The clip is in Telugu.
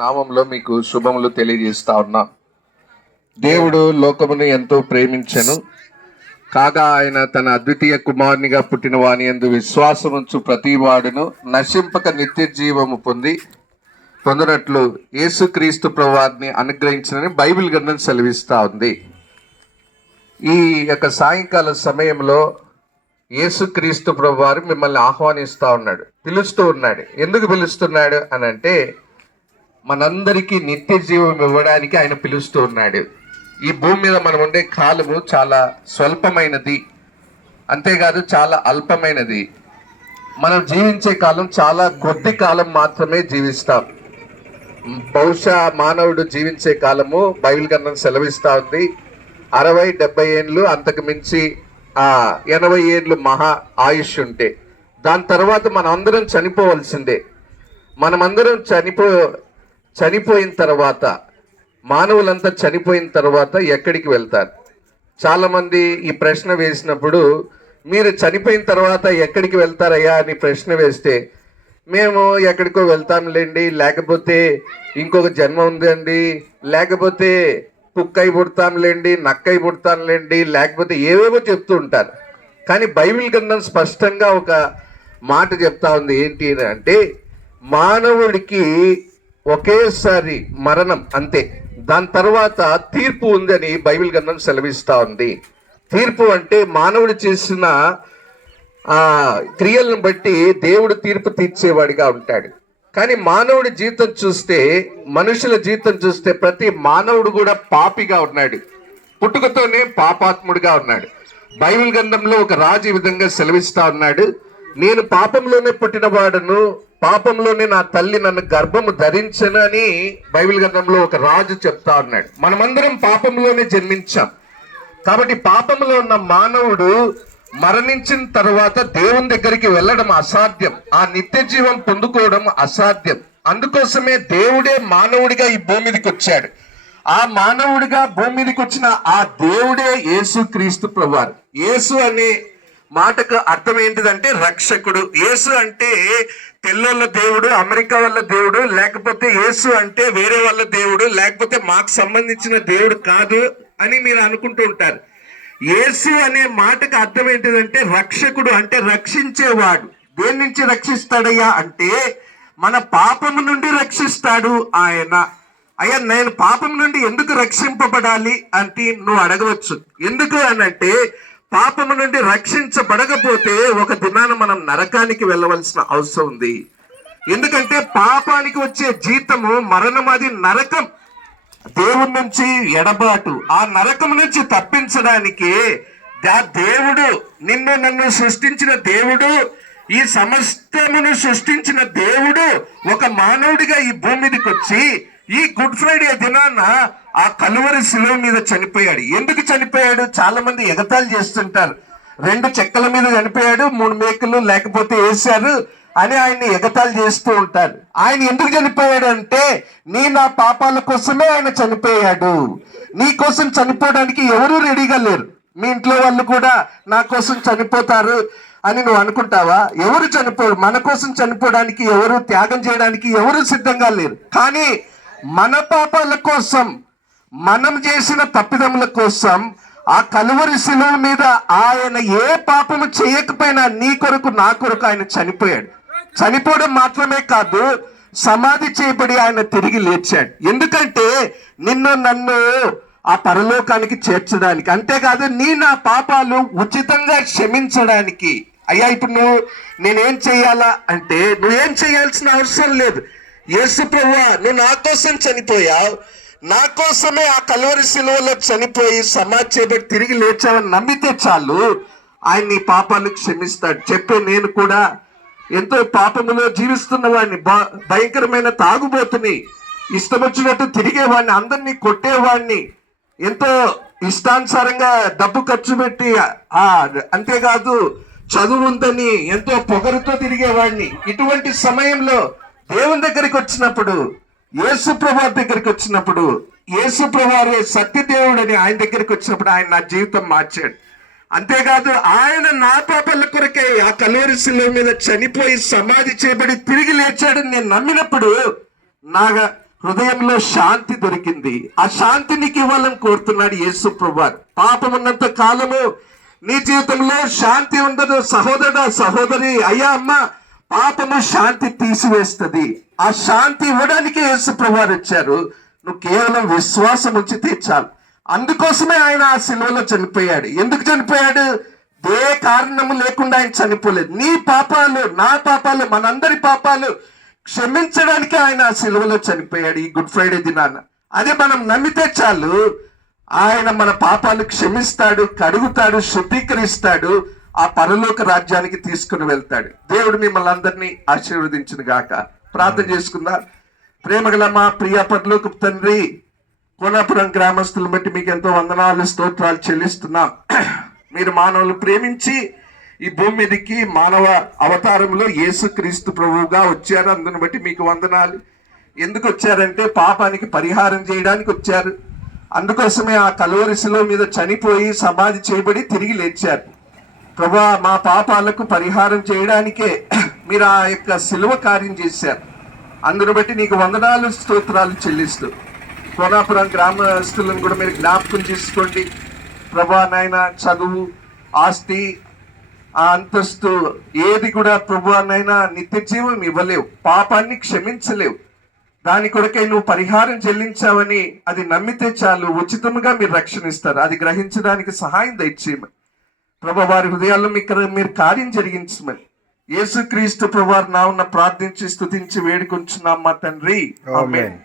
నామంలో మీకు శుభములు తెలియజేస్తా ఉన్నా. దేవుడు లోకమును ఎంతో ప్రేమించెను, కాగా ఆయన తన అద్వితీయ కుమారునిగా పుట్టిన వాని యందు విశ్వాసముంచు ప్రతి వాడును నశింపక నిత్య జీవము పొందినట్లు యేసుక్రీస్తు ప్రభువారిని అనుగ్రహించినని బైబిల్ గ్రంథం సెలవిస్తూ ఉంది. ఈ యొక్క సాయంకాల సమయంలో యేసుక్రీస్తు ప్రభువారు మిమ్మల్ని ఆహ్వానిస్తూ ఉన్నాడు, పిలుస్తూ ఉన్నాడు. ఎందుకు పిలుస్తున్నాడు అని అంటే, మనందరికీ నిత్య జీవం ఇవ్వడానికి ఆయన పిలుస్తూ ఉన్నాడు. ఈ భూమి మీద మనం ఉండే కాలము చాలా స్వల్పమైనది, అంతేకాదు చాలా అల్పమైనది. మనం జీవించే కాలం చాలా కొద్ది కాలం మాత్రమే జీవిస్తాం. బహుశా మానవుడు జీవించే కాలము బైబిల్ గ్రంథం సెలవిస్తూ ఉంది 60-70 ఏండ్లు, అంతకు మించి 80 ఏండ్లు మహా ఆయుష్ ఉంటే దాని తర్వాత మనం అందరం చనిపోవలసిందే. మనమందరం చనిపోయిన తర్వాత, మానవులంతా చనిపోయిన తర్వాత ఎక్కడికి వెళ్తారు? చాలామంది ఈ ప్రశ్న వేసినప్పుడు, మీరు చనిపోయిన తర్వాత ఎక్కడికి వెళ్తారయ్యా అని ప్రశ్న వేస్తే, మేము ఎక్కడికో వెళ్తాంలేండి, లేకపోతే ఇంకొక జన్మ ఉందండి, లేకపోతే కుక్కై పుడతాంలేండి, నక్కై పుడతాంలేండి, లేకపోతే ఏవేవో చెప్తూ ఉంటారు. కానీ బైబిల్ గ్రంథం స్పష్టంగా ఒక మాట చెప్తా ఉంది. ఏంటి అంటే, మానవుడికి ఒకేసారి మరణం, అంతే. దాని తర్వాత తీర్పు ఉందని బైబిల్ గ్రంథం సెలవిస్తూ ఉంది. తీర్పు అంటే మానవుడు చేసిన క్రియలను బట్టి దేవుడు తీర్పు తీర్చేవాడిగా ఉంటాడు. కానీ మానవుడి జీవితం చూస్తే, మనుషుల జీవితం చూస్తే, ప్రతి మానవుడు కూడా పాపిగా ఉన్నాడు, పుట్టుకతోనే పాపాత్ముడిగా ఉన్నాడు. బైబిల్ గ్రంథంలో ఒక రాజు ఈ విధంగా సెలవిస్తూ ఉన్నాడు, నేను పాపంలోనే పుట్టిన వాడును, పాపంలోనే నా తల్లి నన్ను గర్భము ధరించను అని బైబిల్ గ్రంథంలో ఒక రాజు చెప్తా ఉన్నాడు. మనమందరం పాపంలోనే జన్మించాం. కాబట్టి పాపంలో ఉన్న మానవుడు మరణించిన తర్వాత దేవుని దగ్గరికి వెళ్ళడం అసాధ్యం, ఆ నిత్య జీవం పొందుకోవడం అసాధ్యం. అందుకోసమే దేవుడే మానవుడిగా ఈ భూమి మీదకి వచ్చాడు. ఆ మానవుడిగా భూమి మీదకి వచ్చిన ఆ దేవుడే యేసుక్రీస్తు ప్రభువారు. యేసు అనే మాటకు అర్థం ఏంటిదంటే రక్షకుడు. యేసు అంటే తెల్లోళ్ళ దేవుడు, అమెరికా వాళ్ళ దేవుడు, లేకపోతే యేసు అంటే వేరే వాళ్ళ దేవుడు, లేకపోతే మాకు సంబంధించిన దేవుడు కాదు అని మీరు అనుకుంటూ ఉంటారు. యేసు అనే మాటకు అర్థం ఏంటిదంటే రక్షకుడు, అంటే రక్షించేవాడు. దేని నుంచి రక్షిస్తాడయ్యా అంటే, మన పాపము నుండి రక్షిస్తాడు ఆయన. అయ్యా, నేను పాపం నుండి ఎందుకు రక్షింపబడాలి అంటే నువ్వు అడగవచ్చు. ఎందుకు అనంటే, పాపము నుండి రక్షించబడకపోతే ఒక దినాన మనం నరకానికి వెళ్ళవలసిన అవసరం ఉంది. ఎందుకంటే పాపానికి వచ్చే జీతము మరణం, అది నరకం, దేవుడి నుంచి ఎడబాటు. ఆ నరకం నుంచి తప్పించడానికి దేవుడు, నిన్ను నన్ను సృష్టించిన దేవుడు, ఈ సమస్తమును సృష్టించిన దేవుడు ఒక మానవుడిగా ఈ భూమి మీదకి వచ్చి ఈ గుడ్ ఫ్రైడే దినాన ఆ కలువరి శిలువ మీద చనిపోయాడు. ఎందుకు చనిపోయాడు? చాలా మంది ఎగతాళి చేస్తుంటారు. 2 చెక్కల మీద చనిపోయాడు, 3 మేకలు లేకపోతే వేశారు అని ఆయన్ని ఎగతాళి చేస్తూ ఉంటారు. ఆయన ఎందుకు చనిపోయాడు అంటే, నా పాపాల కోసమే ఆయన చనిపోయాడు. నీ కోసం చనిపోవడానికి ఎవరు రెడీగా లేరు. మీ ఇంట్లో వాళ్ళు కూడా నా కోసం చనిపోతారు అని నువ్వు అనుకుంటావా? ఎవరు చనిపోరు. మన కోసం చనిపోవడానికి ఎవరు, త్యాగం చేయడానికి ఎవరు సిద్ధంగా లేరు. కానీ మన పాపాల కోసం, మనం చేసిన తప్పిదముల కోసం ఆ కలువరి శిలువ మీద ఆయన ఏ పాపము చేయకపోయినా నీ కొరకు, నా కొరకు ఆయన చనిపోయాడు. చనిపోవడం మాత్రమే కాదు, సమాధి చేయబడి ఆయన తిరిగి లేచాడు. ఎందుకంటే నిన్ను నన్ను ఆ పరలోకానికి చేర్చడానికి, అంతేకాదు నా పాపాలు ఉచితంగా క్షమించడానికి. అయ్యా, ఇప్పుడు నేనేం చెయ్యాలా అంటే, నువ్వేం చేయాల్సిన అవసరం లేదు. యేసు ప్రభువా, నువ్వు నా కోసం చనిపోయావు, నా కోసమే ఆ కలువరి శిలువలో చనిపోయి సమాధి చేయబడి తిరిగి లేచావని నమ్మితే చాలు, ఆయన నీ పాపాలు క్షమిస్తాడు. చెప్పే నేను కూడా ఎంతో పాపములో జీవిస్తున్న వాడిని, భయంకరమైన తాగుబోతుని, ఇష్టం వచ్చినట్టు తిరిగేవాడిని, అందరినీ కొట్టేవాడిని, ఎంతో ఇష్టానుసారంగా డబ్బు ఖర్చు పెట్టి, అంతేకాదు చదువు ఉందని ఎంతో పొగరుతో తిరిగేవాడిని. ఇటువంటి సమయంలో దేవుని దగ్గరికి వచ్చినప్పుడు, యేసు ప్రభువారి దగ్గరికి వచ్చినప్పుడు, యేసు ప్రభువారే సత్యదేవుడని ఆయన దగ్గరికి వచ్చినప్పుడు ఆయన నా జీవితం మార్చాడు. అంతేకాదు ఆయన నా పాపాల కొరకే ఆ కలువరి శిలువ మీద చనిపోయి సమాధి చేయబడి తిరిగి లేచాడని నేను నమ్మినప్పుడు హృదయంలో శాంతి దొరికింది. ఆ శాంతి నీకు ఇవ్వాలని కోరుతున్నాడు యేసు ప్రభువారు. పాపం ఉన్నంత కాలము నీ జీవితంలో శాంతి ఉండదు. సహోదరుడా, సహోదరి, అయ్యా, అమ్మ, పాపము శాంతి తీసివేస్తుంది. ఆ శాంతి ఇవ్వడానికి యేసు ప్రభువారు వచ్చారు. నువ్వు కేవలం విశ్వాసం ఉంచితే చాలు. అందుకోసమే ఆయన ఆ సిలువలో చనిపోయాడు. ఎందుకు చనిపోయాడు? ఏ కారణము లేకుండా ఆయన చనిపోలేదు. నీ పాపాలు, నా పాపాలు, మనందరి పాపాలు క్షమించడానికి ఆయన ఆ సిలువలో చనిపోయాడు ఈ గుడ్ ఫ్రైడే దినాన. అదే మనం నమ్మితే చాలు, ఆయన మన పాపాలు క్షమిస్తాడు, కడుగుతాడు, శుద్ధీకరిస్తాడు, ఆ పరలోక రాజ్యానికి తీసుకుని వెళ్తాడు. దేవుడు మిమ్మల్ని అందరినీ ఆశీర్వదించును గాక. ప్రార్థన చేసుకుందాం. ప్రేమగల మా ప్రియ పరలోకపు తండ్రి, కోనాపురం గ్రామస్తులను బట్టి మీకు ఎంతో వందనాలు, స్తోత్రాలు చెల్లిస్తున్నాం. మీరు మానవులు ప్రేమించి ఈ భూమి మీదకి మానవ అవతారంలో యేసుక్రీస్తు ప్రభువుగా వచ్చారు. అందుని బట్టి మీకు వందనాలు. ఎందుకు వచ్చారంటే పాపానికి పరిహారం చేయడానికి వచ్చారు. అందుకోసమే ఆ కలువరి శిలువ మీద చనిపోయి సమాధి చేయబడి తిరిగి లేచారు. ప్రభువా, మా పాపాలకు పరిహారం చేయడానికే మీరు ఆ యొక్క శిలువ కార్యం చేశారు. అందును బట్టి నీకు వందనాలు, స్తోత్రాలు చెల్లిస్తూ కోనాపురం గ్రామస్తులను కూడా మీరు జ్ఞాపకం చేసుకోండి. ప్రభా నాయన, చదువు, ఆస్తి, ఆ అంతస్తు ఏది కూడా ప్రభువా నాయన నిత్య జీవం ఇవ్వలేవు, పాపాన్ని క్షమించలేవు. దాని కొరకై నువ్వు పరిహారం చెల్లించావని అది నమ్మితే చాలు, ఉచితంగా మీరు రక్షణ ఇస్తారు. అది గ్రహించడానికి సహాయం దయచేయమని ప్రభా, వారి హృదయాల్లో మీరు కార్యం జరిగించమని యేసుక్రీస్తు ప్రభువారి నామమున ప్రార్థించి స్తుతించి వేడుకొంచున్నాం మా తండ్రి. ఆమేన్.